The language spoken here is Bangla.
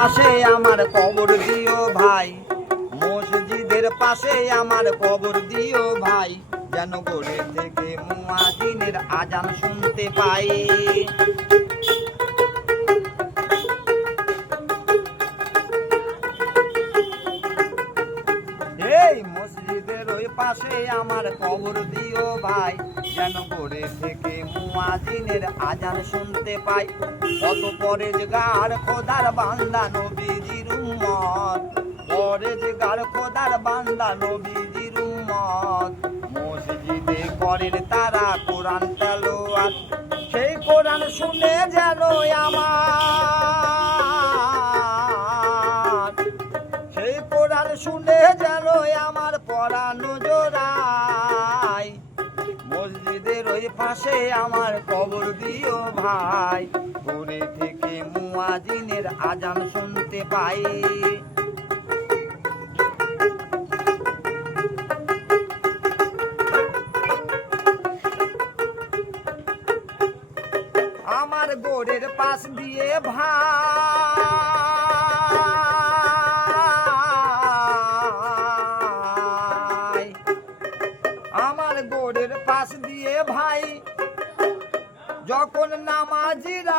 পাশে আমার কবর দিও ভাই, মসজিদের পাশে আমার কবর দিও ভাই, যেন করে থেকে মুয়াজ্জিনের আজান শুনতে পাই। এই মসজিদের ওই পাশে আমার কবর দিও ভাই, যেন করে থেকে মুয়াজ্জিনের আজান শুনতে পাই। কত পরেজগার খোদার বান্দা নবীজির উম্মত, পরেজগার খোদার বান্দা নবীজির উম্মত, মসজিদে করেন তারা কোরআন তেলাওয়াত। সেই কোরআন শুনে যেন আমার, সেই কোরআন শুনে যেন আমার পরাণ জোড়ায়। মসজিদের ওই পাশে আমার কবর দিও ভাই, করে থেকে মুয়াজ্জিনের আজান শুনতে পাই। আমার গোরের পাশ দিয়ে ভাই, আমার গোরের পাশ দিয়ে ভাই, যখন নামাজিরা